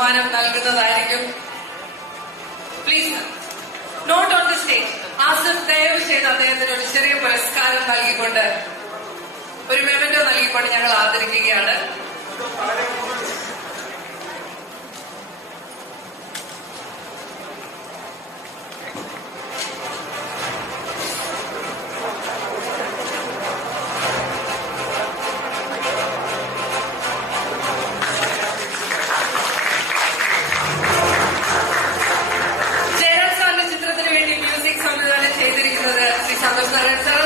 സമ്മാനം നൽകുന്നതായിരിക്കും. Please note on the stage. Asif ദയവ് ചെയ്ത് അദ്ദേഹത്തിന് ഒരു ചെറിയ പുരസ്കാരം നൽകിക്കൊണ്ട് ഒരു മെമന്റോ നൽകിക്കൊണ്ട് ഞങ്ങൾ ആദരിക്കുകയാണ്.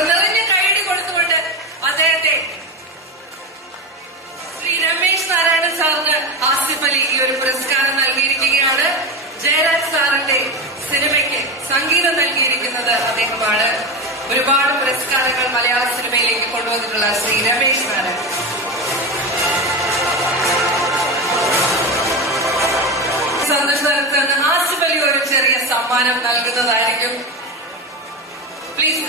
നിറഞ്ഞ കൈയ്യടി കൊടുത്തുകൊണ്ട് അദ്ദേഹത്തെ ശ്രീ രമേശ് നാരായണൻ സാറിന് ആസിഫ് അലി ഈ ഒരു പുരസ്കാരം നൽകിയിരിക്കുകയാണ്. ജയരാജ് സാറിന്റെ സിനിമയ്ക്ക് സംഗീതം നൽകിയിരിക്കുന്നത് അദ്ദേഹമാണ്. ഒരുപാട് പുരസ്കാരങ്ങൾ മലയാള സിനിമയിലേക്ക് കൊണ്ടുവന്നിട്ടുള്ള ശ്രീ രമേശ് നാരായണൻ. സന്തോഷത്തിന് ആസിഫ് അലി ഒരു ചെറിയ സമ്മാനം നൽകുന്നതായിരിക്കും. Please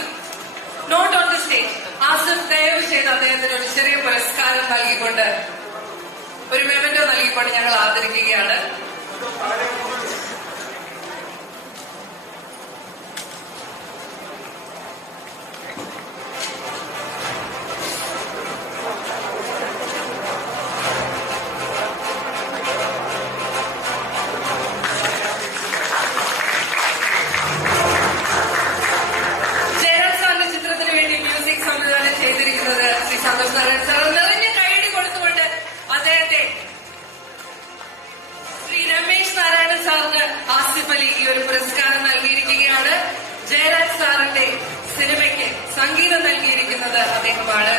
note on the stage. Asif ദയവ് ചെയ്ത് അദ്ദേഹത്തിന് ഒരു ചെറിയ പുരസ്കാരം നൽകിക്കൊണ്ട് ഒരു മെമന്റോ നൽകിക്കൊണ്ട് ഞങ്ങൾ ആദരിക്കുകയാണ്. നിറഞ്ഞ കൈയ്യടി കൊടുത്തുകൊണ്ട് അദ്ദേഹത്തെ ശ്രീ രമേശ് നാരായണൻ സാറിന് ആസിഫ് അലി ഈ ഒരു പുരസ്കാരം നൽകിയിരിക്കുകയാണ്. ജയരാജ് സാറിന്റെ സിനിമയ്ക്ക് സംഗീതം നൽകിയിരിക്കുന്നത് അദ്ദേഹമാണ്.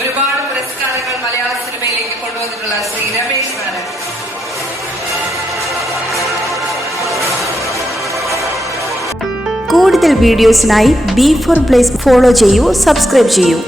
ഒരുപാട് പുരസ്കാരങ്ങൾ മലയാള സിനിമയിലേക്ക് കൊണ്ടുവന്നിട്ടുള്ള ശ്രീ രമേശ് നാരായണൻ. കൂടുതൽ വീഡിയോസിനായി B4 Place ഫോളോ ചെയ്യൂ, സബ്സ്ക്രൈബ് ചെയ്യൂ.